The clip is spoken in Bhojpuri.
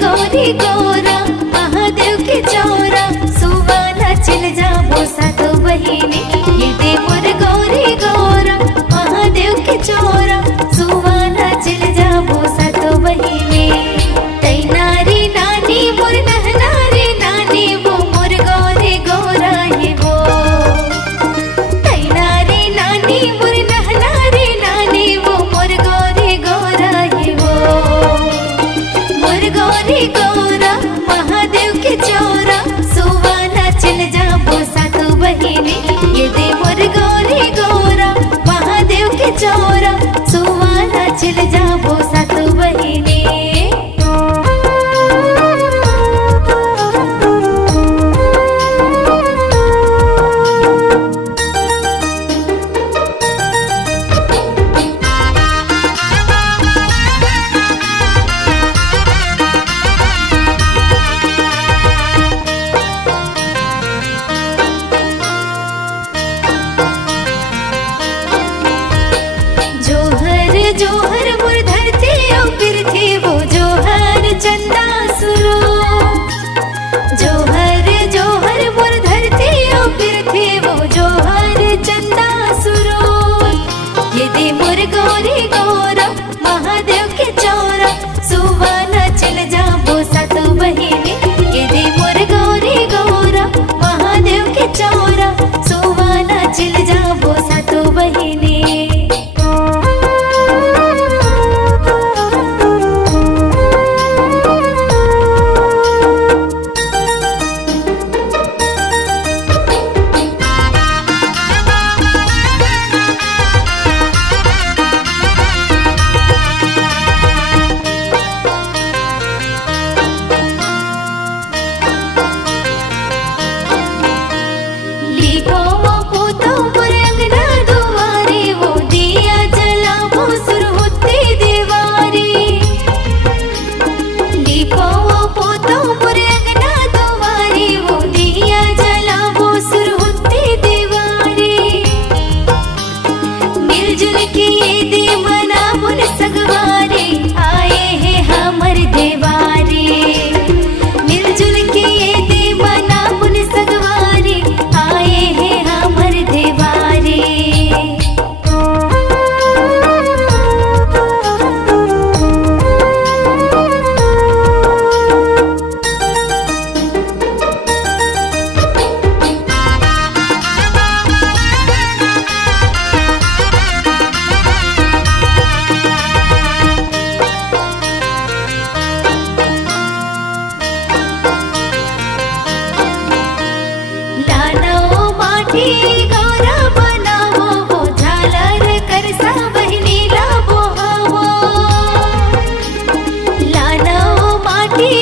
गौरी गौरा महादेव के चौरा सुवाना चल जाबो सातो बहिनी ये दे मोर गौरी गौरा महादेव के चौरा सुवाना चल जाबो सातो बहिनी तै नारी नानी मोर नहनारी नानी वो मोर गौरी गौरा ये वो तै नारी नानी मोर नहनारी नानी वो मोर गौरी गौरा ये वो मोर गौरी गौरा महादेव के चौरा सुवाना चल जाबो सातो बहिनी ये दे मोर गौरी गौरा महादेव के चौरा सुवाना चल जाबो सातो बहिनी जोहर मोर धरती और पृथ्वी वो जोहर चंदा सुरो जोहर जोहर मोर धरती और पृथ्वी वो जोहर चंदा सुरो ये दे मोर गौरी गौरा महादेव के चौरा सुवाना चल जाबो सातो बहिनी ये दे मोर गौरी गौरा महादेव के चौरा सुवाना चल जाबो सातो बहिनी गौरा बनावो वो झालर कर सा बहिनी लाबो हवो लाना माटी